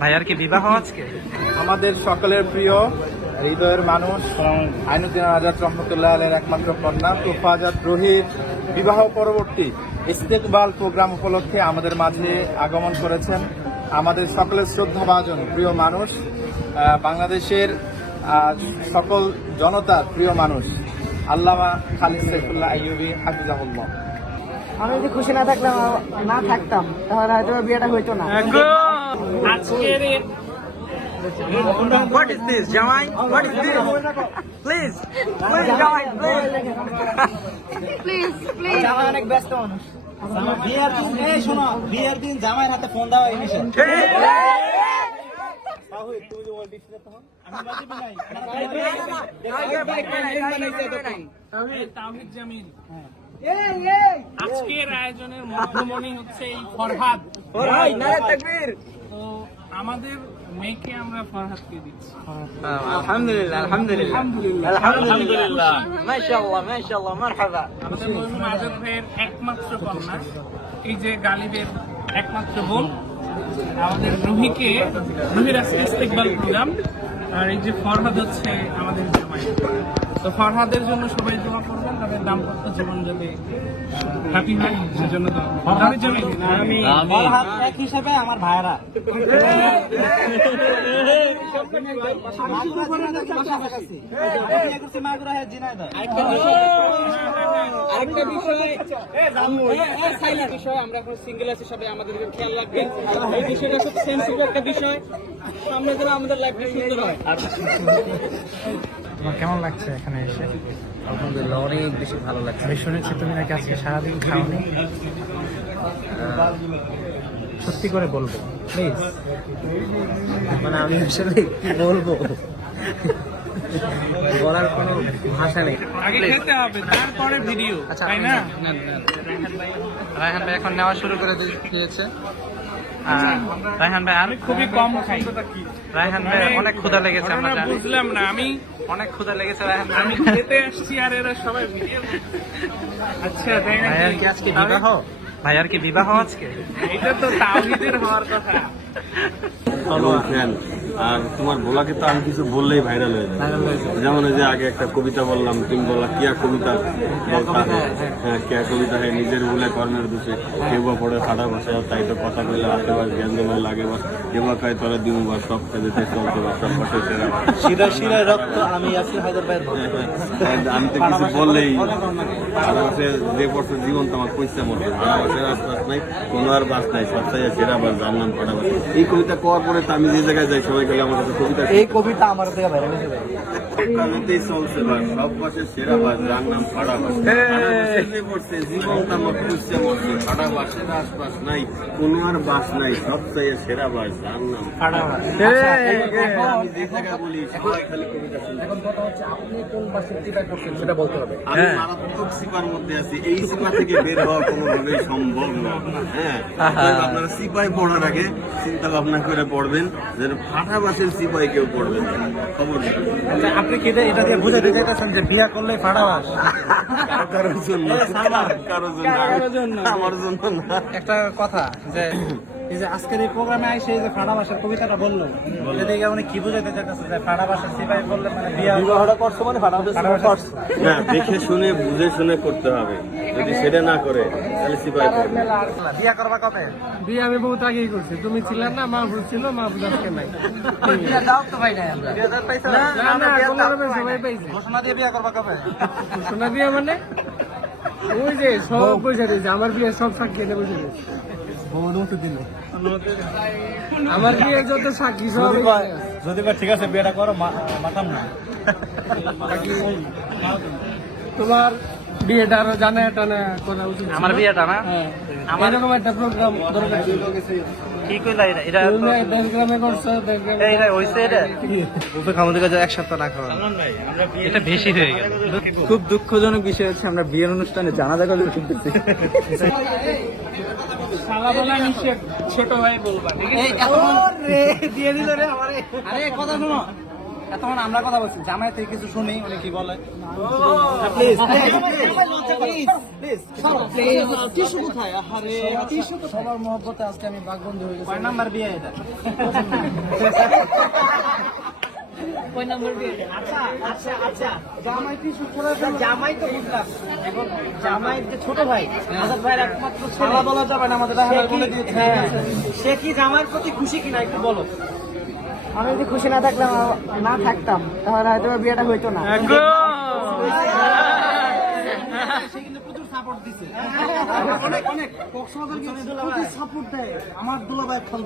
ভাইয়ার কি বিবাহ? আজকে। আমাদের সকলের প্রিয় হৃদয়ের মানুষ আইনুদ্দিন আজাদ রহমতুল্লাহ আলের একমাত্র কন্যা তোফা আজাদ রোহিত বিবাহ পরবর্তী ইস্তেকবাল প্রোগ্রাম উপলক্ষে আমাদের মাঝে আগমন করেছেন। আমাদের সকলের শ্রদ্ধাভাজন প্রিয় মানুষ বাংলাদেশের সকল জনতার প্রিয় মানুষ আল্লামা খালিদ সাইফুল্লাহ আইয়ুবি হাফিজাহুল্লাহ। আমি যদি খুশি না থাকলাম না থাকতাম তাহলে হয়তো বিয়েটা হইতো না আজকের এই হোয়াট ইজ দিস জামাই what is this please please জামাই প্লিজ প্লিজ প্লিজ অনেক ব্যস্ত মানুষ বিয়ের দিন এই শোনো বিয়ের দিন জামাইয়ের হাতে ফোন দেওয়া এই নিষেধ আমি তাওহিদ জামিল আজকের আয়োজনের মধ্যমণি হচ্ছে এই ফরহাদ। তো আমাদের মেয়েকে আমরা ফরহাদকে দিচ্ছি। আলহামদুলিল্লাহ আলহামদুলিল্লাহ। আলহামদুলিল্লাহ। মাশাআল্লাহ মাশাআল্লাহ মারহাবা। আমাদের মরহুম আজাদ ভাইয়ের একমাত্র কন্যা। এই যে গালিবের একমাত্র বোন আমাদের রুহিকে রুহির আজকে ইস্তেকবাল প্রোগ্রাম। আর এই যে ফরহাদ হচ্ছে আমাদের জামাই। তো ফরহাদের জন্য সবাই দোয়া করবেন তাদের দাম্পত্য জীবন যাতে হ্যাপি হয় সেজন্য আমি এক হিসেবে আমার ভাইরা আরেকটা বিষয় বিষয় আমরা এখন সিঙ্গেল আছি সবাই আমাদের খেয়াল রাখবেন এই বিষয়টা খুব সেন্সিটিভ একটা বিষয় আমরা যেন আমাদের লাইফটা সুন্দর হয় কেমন লাগছে এখানে এসে? আলহামদুলিল্লাহ অনেক বেশি ভালো লাগছে। আমি শুনেছি তুমি নাকি আজকে সারাদিন খাওনি। সত্যি করে বলব প্লিজ মানে আমি আসলে কি বলব? বলার কোনো ভাষা নেই। আগে খেতে হবে তারপরে ভিডিও আচ্ছা, তাই না? রায়হান ভাই এখন নেওয়া শুরু করে দিয়েছে রায়হান ভাই আমি খুবই কম খাই। রায়হান ভাই অনেক ক্ষুধা লেগেছে আমরা জানি। বুঝলাম না আমি অনেক ক্ষুধা লেগেছে রায়হান ভাই। আমি খেতে আসছি আর এরা সবাই ভিডিও আচ্ছা কি আজকে বিবাহ? ভাইয়ার কি বিবাহ আজকে? এটা তো তাওহিদের হওয়ার কথা। ফ্যান আর তোমার বলাকে তো আমি কিছু বললেই ভাইরাল হয়ে যায় যেমন ওই যে আগে একটা কবিতা বললাম তুমি বলা কিয়া কবিতা? হ্যাঁ কিয়া কবিতা? হয় নিজের ভুলে কর্মের দোষে কেউ বা পড়ে ফাটা বসে তাই তো কথা কইলে হাতে বাস জ্ঞান দেবার লাগে বাস। কেউ বা কয় তোরা দিমু বাস সব কাজেতে চলতে বাস সব পাশে সেরা বাস। শিরায় শিরায় রক্ত আমি আছি হায়দার ভাইয়ের ভক্ত। হ্যাঁ, আমি তো কিছু বললেই ভালোবাসে যে বছর জীবন তো আমার পয়সা মরবে ভালোবাসার আশপাশ নাই কোনো আর বাস নাই সবটাই সেরা বাস জানলাম ফাটাবাস এই কবিতা কোয়ার পরে আমি যে জায়গায় যাই সবাই গেলে আমার কাছে কবিতা এই কবিতা আমার থেকে ভাইরাল হয়েছে ভাই। চলছে বাস সব পাশে সেরা বাস যার নাম ফাটা বাস পড়ছে জীবন তো আমার পয়সা মরছে ফাটা বাসের আশপাশ নাই কোনো আর বাস নাই সব চাইয়ে সেরা বাস যার নাম ফাটা বাস আমি যে জায়গায় বলি সবাই খালি কবিতা শুনছে আমি মারাত্মক সিপার মধ্যে আছি এই সিপা থেকে বের হওয়া কোনোভাবেই সম্ভব না। হ্যাঁ আপনারা সিপাই পড়ার আগে চিন্তা ভাবনা করে পড়বেন যে ফাটা বাসের সিপাই কেউ পড়বেন না। খবর আপনি কি এটা- এটা দিয়ে চাইতেছেন যে বিয়া করলে ফাড়াবাস কারোর জন্য কারোর জন্য আমার জন্য একটা কথা যে এই যে আজকের এই প্রোগ্রামে আইসে এই যে ফাড়াবাসের কবিতাটা বলল যদি উনি কি বুঝাতে চাইতেছে যে সিপাহি বললে মানে বিয়া বিবাহটা করছ মানে ফাড়াবাস না দেখে শুনে বুঝে শুনে করতে হবে। যদি সেটা না করে তাহলে সিপাই বিয়া করবা কবে? বিয়ে আমি বহুত আগেই করছি। তুমি ছিলে না মা ছিল মা বুঝাতে নাই। বিয়ে দাও তো ভাই না বিয়া দাঁত পাইছো? না না কোনো রকমে সবাই পাইছে। ঘোষণা দিয়ে বিয়া করবা কবে? শোনা দিয়ে মানে? ওই যে সব পয়সা দিয়েছে আমার বিয়ে সব সাক্ষী এনে বসে দিয়েছে। আমার বিয়ে যত সাক্ষী সব যদি বা ঠিক আছে বিয়েটা করো মা- মাতাম না। তোমার বিয়েটা আরও জানা টানা করা উচিত আমার বিয়েটা না? হ্যাঁ। এরকম একটা প্রোগ্রাম দরকার ছিল। কি কইলা এটা? এটা তুমি দেশ গ্রামে করছ দেশ গ্রামে এটা হইছে এটা? বুফে এক সপ্তাহ না খাওয়া। এটা বেশি হয়ে গেল। খুব দুঃখজনক বিষয় হচ্ছে আমরা বিয়ের অনুষ্ঠানে জানাজা করে শুনতেছি ছোট ভাই বলবা ঠিক আছে? দিয়ে দিল রে আমারে। আরে কথা শোনো। এতক্ষণ আমরা কথা বলছি জামাই থেকে কিছু শুনি উনি কি বলে সবার মহব্বতে আজকে আমি বাঘবন্ধু হয়ে গেছি কয় নাম্বার বিয়ে এটা আচ্ছা আচ্ছা জামাই কি জামাই তো বুঝলাম এখন জামাই যে ছোট ভাই আজাদ ভাইয়ের একমাত্র ছেলে শালা বলা যাবে না আমাদের সে কি- বলে হ্যাঁ, সে কি জামাইয়ের প্রতি খুশি কিনা একটু বলো আমি যদি খুশি না থাকলাম না থাকতাম তাহলে হয়তো বিয়েটা হইতো না। সে কিন্তু প্রচুর সাপোর্ট দিছে। অনেক অনেক। কক্সবাজার কি সাপোর্ট দেয়। আমার দুলাভাই এখন